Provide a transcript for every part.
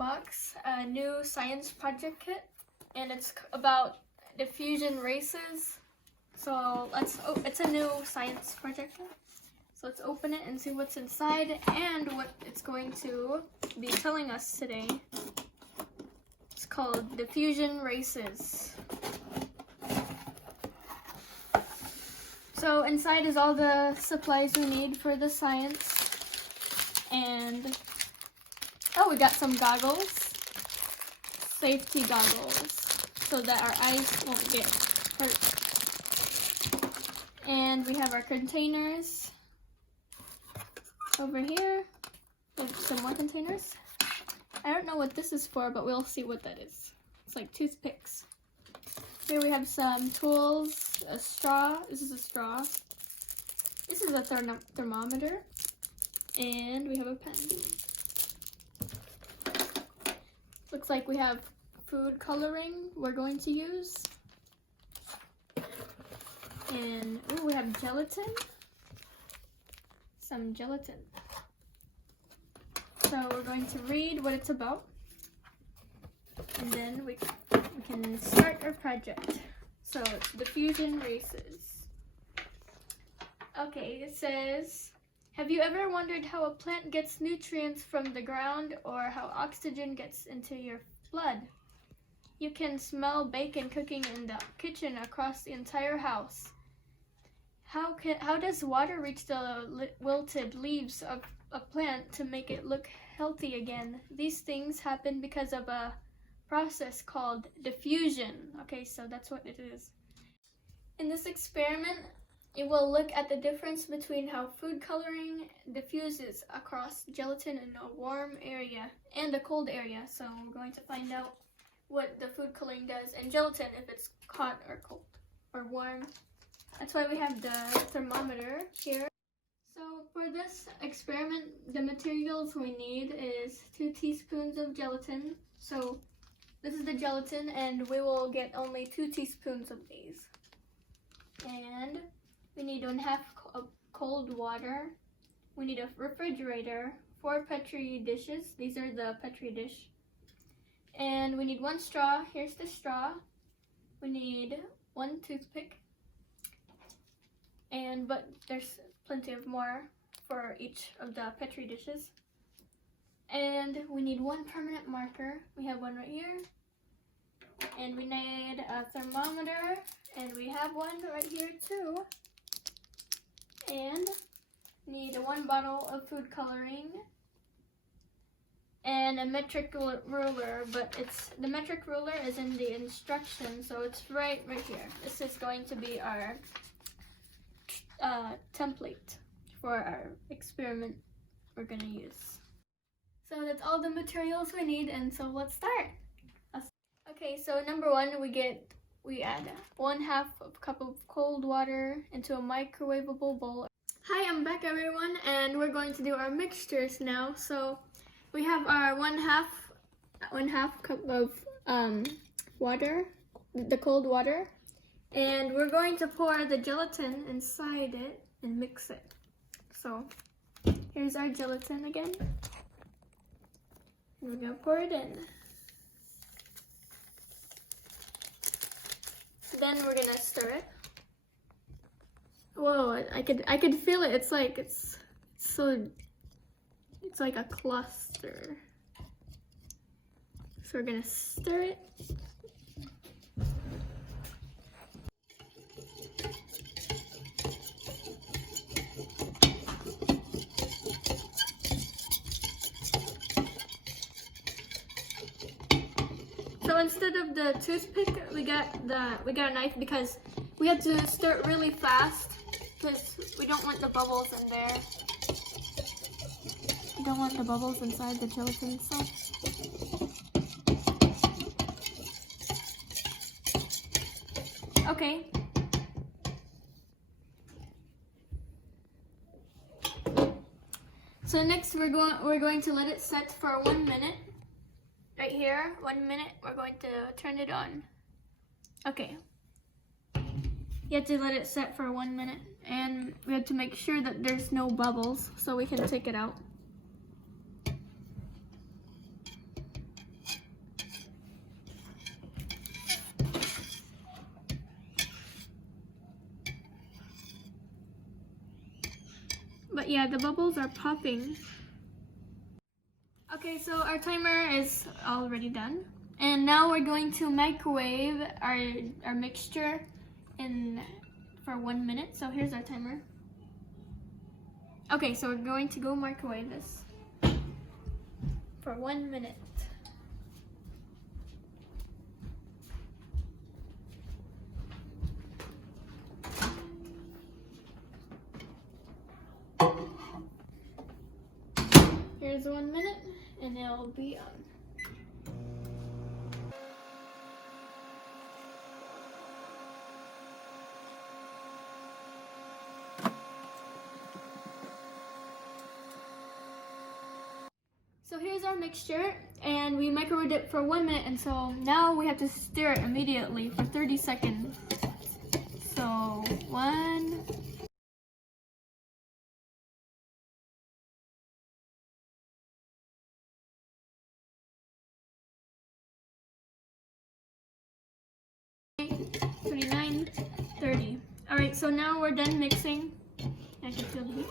unbox a new science project kit, and it's about diffusion races. So it's a new science project kit. So let's open it and see what's inside and what it's going to be telling us today. It's called Diffusion Races. So inside is all the supplies we need for the science. And we got some goggles, safety goggles, so that our eyes won't get hurt. And we have our containers over here. We have some more containers. I don't know what this is for, but we'll see what that is. It's like toothpicks. Here we have some tools, a straw. This is a straw. This is a thermometer. And we have a pen. Looks like we have food coloring we're going to use. And we have gelatin. Some gelatin. So we're going to read what it's about. And then we can start our project. So it's diffusion races. Okay, it says, have you ever wondered how a plant gets nutrients from the ground or how oxygen gets into your blood? You can smell bacon cooking in the kitchen across the entire house. How does water reach the wilted leaves of a plant to make it look healthy again? These things happen because of a process called diffusion. Okay, so that's what it is. In this experiment, it will look at the difference between how food coloring diffuses across gelatin in a warm area and a cold area. So we're going to find out what the food coloring does in gelatin, if it's hot or cold or warm. That's why we have the thermometer here. So for this experiment, the materials we need is 2 teaspoons of gelatin. So this is the gelatin, and we will get only 2 teaspoons of these. And we need 1/2 of cold water. We need a refrigerator, 4 Petri dishes. These are the Petri dish. And we need 1 straw. Here's the straw. We need 1 toothpick. But there's plenty of more for each of the Petri dishes. And we need 1 permanent marker. We have one right here. And we need a thermometer. And we have one right here too. And need 1 bottle of food coloring and a metric ruler, but the metric ruler is in the instructions, so it's right here. This is going to be our template for our experiment we're going to use. So that's all the materials we need, and so let's start. Okay, so number 1, we add 1/2 cup of cold water into a microwavable bowl. Hi, I'm back everyone, and we're going to do our mixtures now. So we have our 1/2 cup of water, the cold water, and we're going to pour the gelatin inside it and mix it. So here's our gelatin again. And we're gonna pour it in. Then we're gonna stir it. Whoa, I could feel it. It's like it's like a cluster. So we're gonna stir it. So instead of the toothpick, we got a knife because we have to stir it really fast because we don't want the bubbles in there. We don't want the bubbles inside the gelatin stuff. Okay. So next we're going to let it set for 1 minute. Right here, 1 minute, we're going to turn it on. Okay. You have to let it set for 1 minute, and we have to make sure that there's no bubbles so we can take it out. But yeah, the bubbles are popping. Okay, so our timer is already done. And now we're going to microwave our mixture for 1 minute. So here's our timer. Okay, so we're going to go microwave this for 1 minute. Here's 1 minute, and it'll be on. So here's our mixture, and we microwaved it for 1 minute, and so now we have to stir it immediately for 30 seconds. So 1, 29, 30. Alright, so now we're done mixing. I can feel the heat.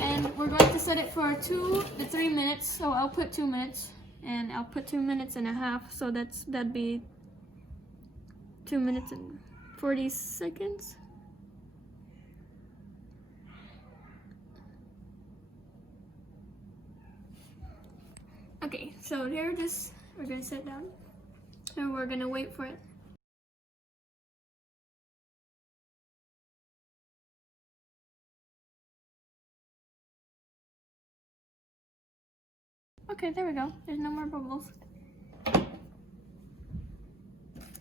And we're going to set it for 2 to 3 minutes. So I'll put 2 minutes, and I'll put 2 minutes and a half. So that'd be 2 minutes and 40 seconds. Okay, so here we're gonna sit down, and we're gonna wait for it. Okay, there we go. There's no more bubbles.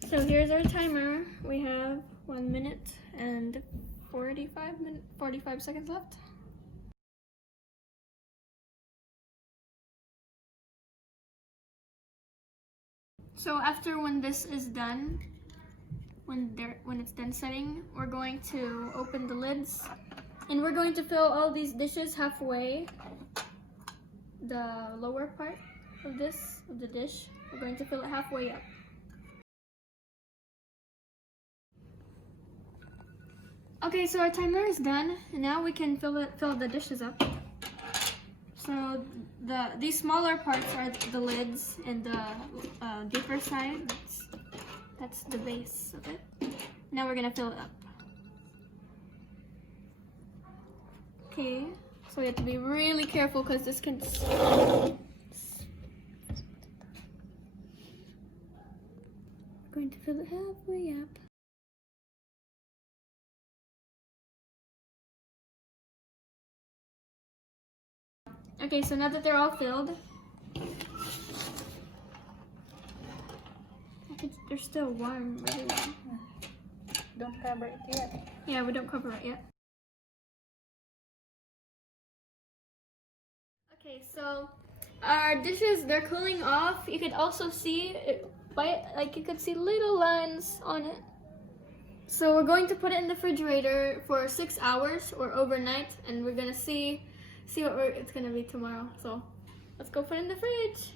So here's our timer. We have 1 minute and 45 seconds left. So after when this is done, when it's done setting, we're going to open the lids, and we're going to fill all these dishes halfway. The lower part of the dish, we're going to fill it halfway up. Okay, so our timer is done, and now we can fill the dishes up. So these smaller parts are the lids, and the deeper side, that's the base of it. Now we're gonna fill it up. Okay, so we have to be really careful because this can. We're going to fill it halfway up. Okay, so now that they're all filled, they're still warm, really warm. Don't cover it yet. Yeah, we don't cover it yet. Okay, so our dishes, they're cooling off. You could also see it, you could see little lines on it. So we're going to put it in the refrigerator for 6 hours or overnight, and we're gonna see what it's gonna be tomorrow. So let's go put it in the fridge.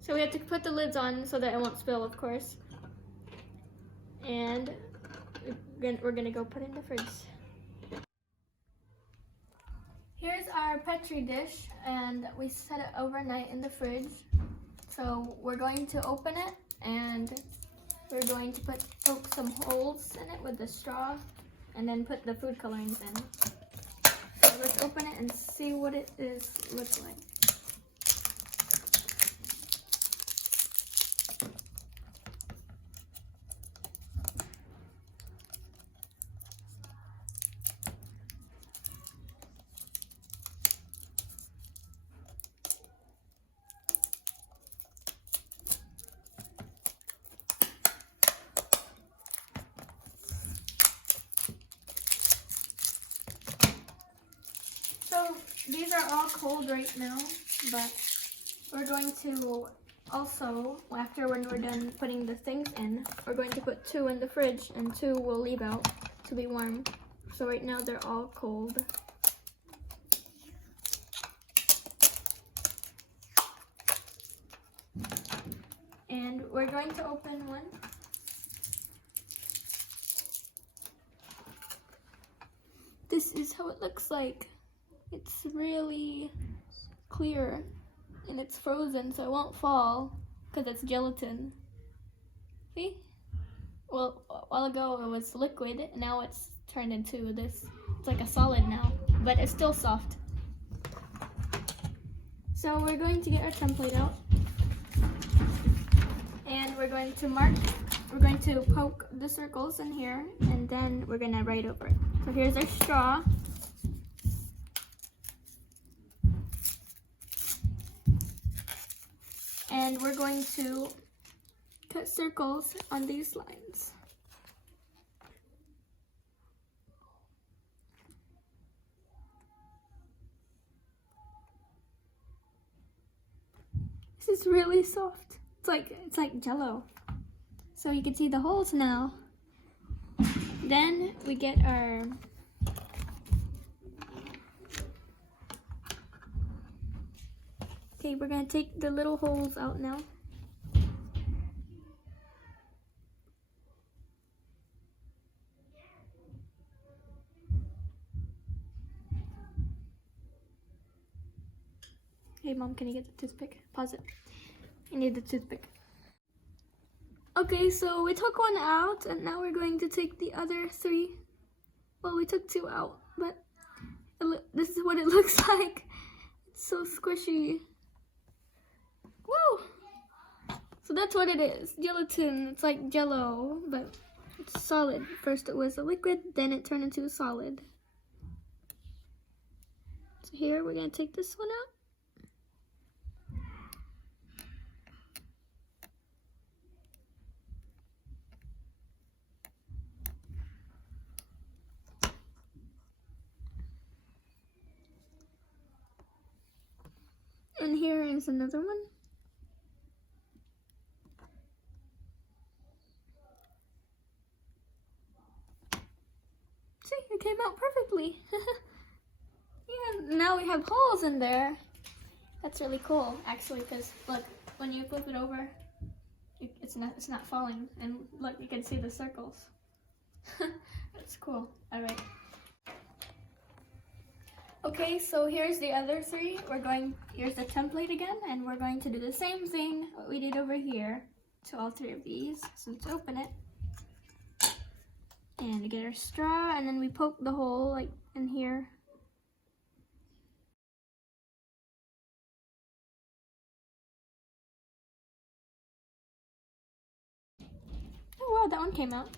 So we have to put the lids on so that it won't spill, of course. And we're gonna go put it in the fridge. Here's our Petri dish, and we set it overnight in the fridge. So we're going to open it, and we're going to poke some holes in it with the straw, and then put the food colorings in. So let's open it and see what it looks like. So these are all cold right now, but we're going to also, after when we're done putting the things in, we're going to put 2 in the fridge, and 2 we'll leave out to be warm. So right now they're all cold. And we're going to open one. this is how it looks like. It's really clear and it's frozen, so it won't fall because it's gelatin. See? Well, a while ago it was liquid, and now it's turned into this. It's like a solid now, but it's still soft. So we're going to get our template out, and we're going to poke the circles in here, and then we're gonna write over it. So here's our straw. And we're going to cut circles on these lines. This is really soft. It's like Jello. So you can see the holes now. Then we get our Okay, we're gonna take the little holes out now. Hey Mom, can you get the toothpick? Pause it. I need the toothpick. Okay, so we took one out, and now we're going to take the other three. Well, we took two out, but this is what it looks like. It's so squishy. Woo! So that's what it is. Gelatin. It's like Jello, but it's solid. First it was a liquid, then it turned into a solid. So here we're gonna take this one out. And here is another one. See, it came out perfectly. Yeah, now we have holes in there. That's really cool, actually, because look, when you flip it over, it's not falling, and look, you can see the circles. That's cool. All right. Okay, so here's the other three. Here's the template again, and we're going to do the same thing what we did over here to all three of these. So let's open it. And we get our straw, and then we poke the hole like in here. Oh wow, that one came out.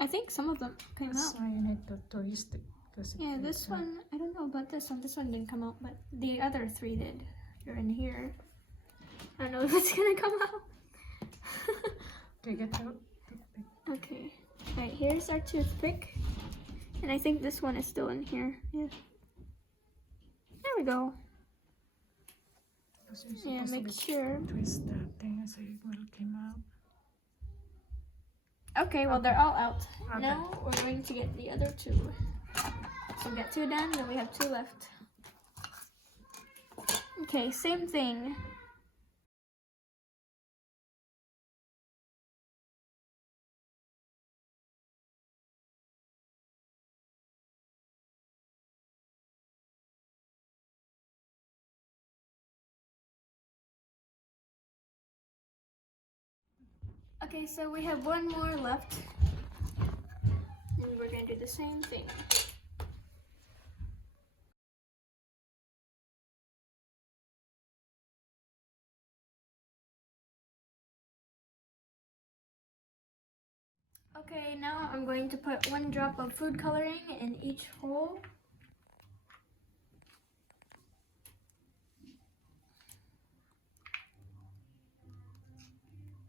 I think some of them came out. So you need to twist it. Yeah, this one, I don't know about this one. This one didn't come out, but the other three did. You're in here. I don't know if it's gonna come out. Okay, get out. Okay. Alright, here's our toothpick. And I think this one is still in here. Yeah. There we go. So you're Yeah, supposed to make sure. twist that thing so it will come out. Okay, well they're all out. Okay. Now we're going to get the other two. So we got two done, then we have two left. Okay, same thing. Okay, so we have one more left. And we're going to do the same thing. Okay, now I'm going to put one drop of food coloring in each hole.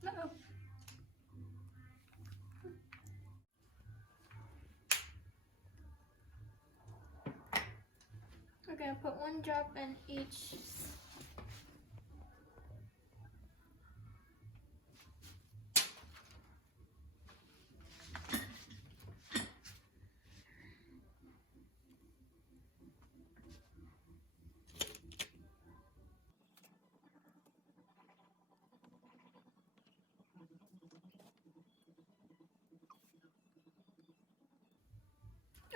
Uh-oh. Okay, I'll put one drop in each.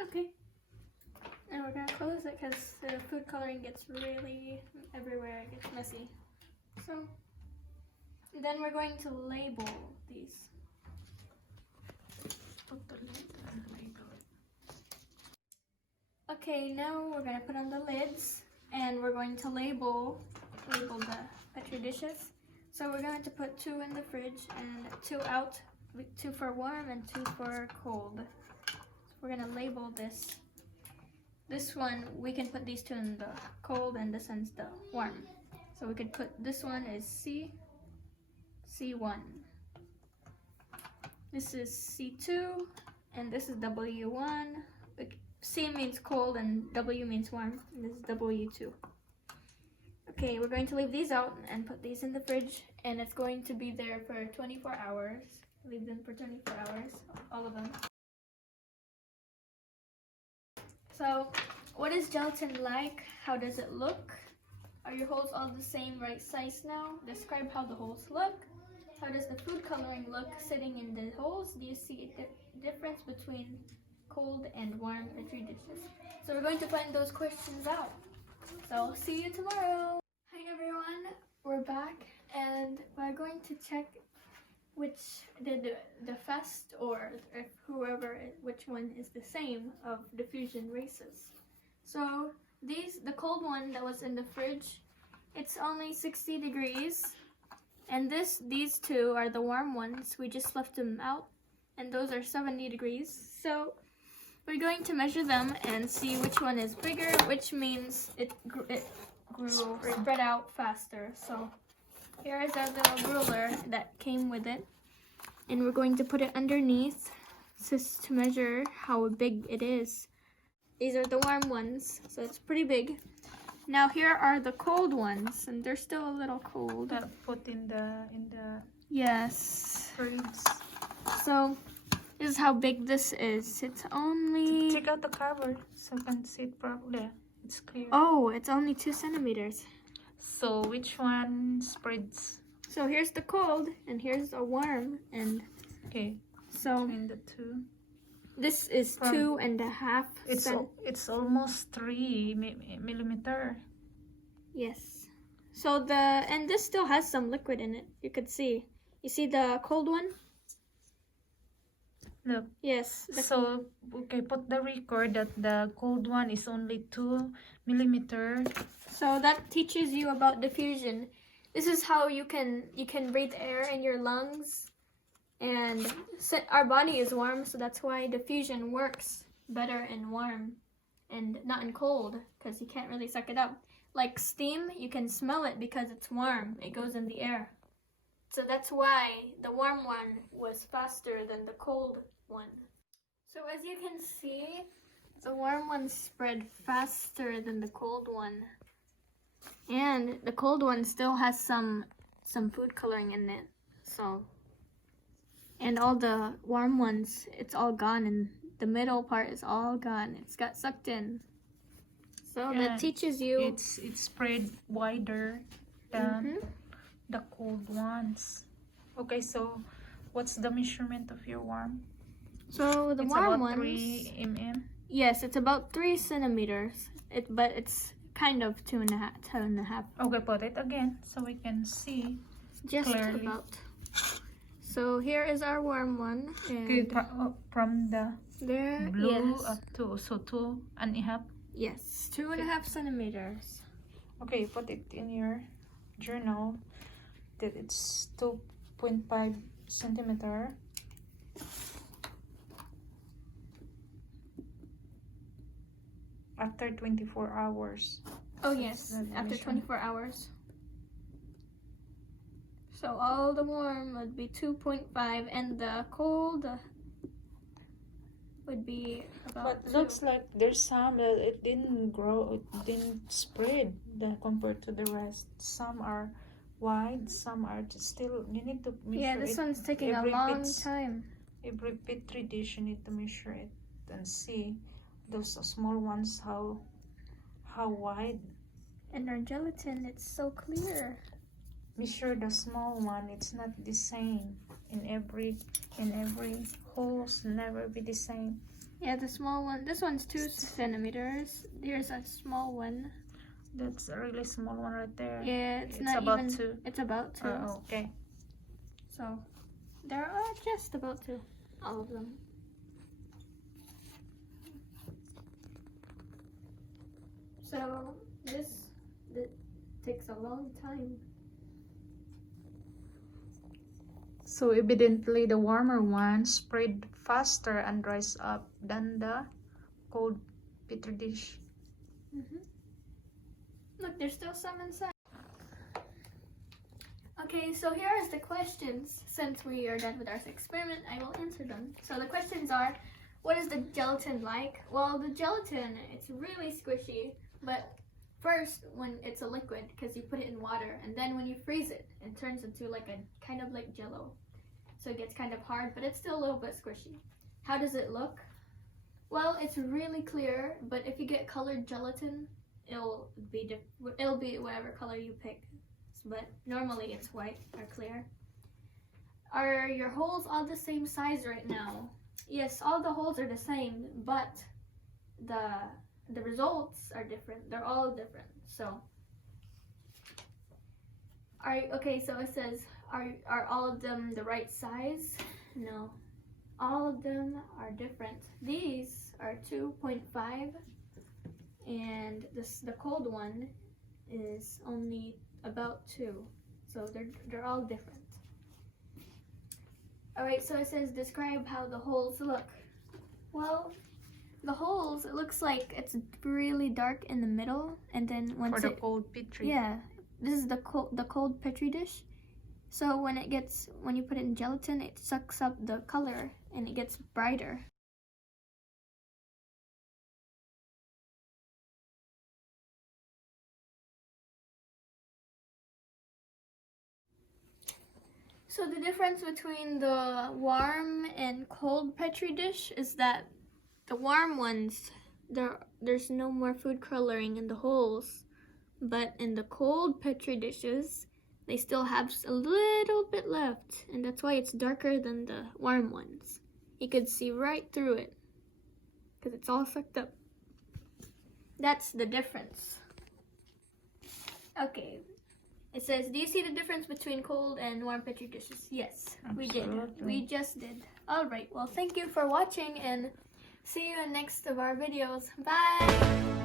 Okay. And we're gonna close it because the food coloring gets really everywhere. It gets messy. So then we're going to label these. Put the lid and label it. Okay, now we're gonna put on the lids and we're going to label the Petri dishes. So we're going to put 2 in the fridge and 2 out, 2 for warm and 2 for cold. So we're gonna label this. This one, we can put these 2 in the cold and this one's the warm. So we could put, this one is C1. This is C2 and this is W1. C means cold and W means warm. And this is W2. Okay, we're going to leave these out and put these in the fridge, and it's going to be there for 24 hours. Leave them for 24 hours, all of them. So, what is gelatin like? How does it look? Are your holes all the same right size now? Describe how the holes look. How does the food coloring look sitting in the holes? Do you see a difference between cold and warm Petri dishes? So we're going to find those questions out. So see you tomorrow. Hi everyone, we're back and we're going to check which the fast or if which one is the same of diffusion races. So the cold one that was in the fridge, it's only 60 degrees, and these 2 are the warm ones. We just left them out, and those are 70 degrees. So we're going to measure them and see which one is bigger, which means it grew spread out faster. So here is our little ruler that came with it, and we're going to put it underneath just to measure how big it is. These are the warm ones, so it's pretty big. Now here are the cold ones, and they're still a little cold. That put in the Yes. fridge. So this is how big this is. It's only... Take out the cover so you can see it properly. It's clear. Oh, it's only 2 centimeters. So which one spreads? So here's the cold, and here's the warm, and Okay. so Between the 2. this is 2.5. It's almost 3 millimeter. Yes. So and this still has some liquid in it. You could see. You see the cold one? Look. Yes. So okay, put the record that the cold one is only 2 millimeter. So that teaches you about diffusion. This is how you can breathe air in your lungs, and our body is warm, so that's why diffusion works better in warm and not in cold, because you can't really suck it up. Like steam, you can smell it because it's warm. It goes in the air. So that's why the warm one was faster than the cold one. So as you can see, the warm one spread faster than the cold one. And the cold one still has some food coloring in it. So, and all the warm ones, it's all gone, and the middle part is all gone. It's got sucked in. So that teaches you It's spread wider than the cold ones. Okay, so what's the measurement of your worm? So the It's warm about ones, 3 mm. yes, it's about 3 centimeters. But it's kind of 2.5. Okay, put it again so we can see Just clearly. about. So here is our warm one, Okay, and from the there, blue yes, up to 2.5. yes, 2.5 centimeters. Okay, put it in your journal that it's 2.5 centimeter. After 24 hours. Oh yes, after 24 hours. So all the warm would be 2.5, and the cold would be about But looks like there's some that it didn't grow, it didn't spread compared to the rest. Some are wide, some are just still, you need to measure Yeah, this it. one's taking a long time. Every petri dish you need to measure it and see those small ones how wide. And our gelatin, it's so clear. Measure the small one, it's not the same in every holes, never be the same. Yeah, the small one. This one's 2 centimeters. Here's a small one. That's a really small one right there. Yeah, it's not about even 2. It's about 2. Oh, okay. So there are just about 2, all of them. So this takes a long time. So evidently the warmer one spread faster and dries up than the cold petri dish. Look, there's still some inside. Okay, so here are the questions. Since we are done with our experiment, I will answer them. So the questions are, what is the gelatin like? Well, the gelatin, it's really squishy, but first when it's a liquid, because you put it in water, and then when you freeze it, it turns into like a kind of like jello. So it gets kind of hard, but it's still a little bit squishy. How does it look? Well, it's really clear, but if you get colored gelatin, it'll be whatever color you pick. But normally it's white or clear. Are your holes all the same size right now? Yes, all the holes are the same, but the results are different. They're all different. So so it says, are all of them the right size? No. All of them are different. These are 2.5 and the cold one is only about 2. So they're all different. Alright, so it says describe how the holes look. Well, the holes, it looks like it's really dark in the middle, and then once For the cold petri. Yeah, this is the cold petri dish. So when you put it in gelatin, it sucks up the color and it gets brighter. So the difference between the warm and cold petri dish is that the warm ones, there's no more food coloring in the holes, but in the cold petri dishes, they still have a little bit left, and that's why it's darker than the warm ones. You could see right through it, because it's all sucked up. That's the difference. Okay. It says, do you see the difference between cold and warm petri dishes? Yes, Absolutely. we did. We just did. Alright, well, thank you for watching, and see you in next of our videos. Bye!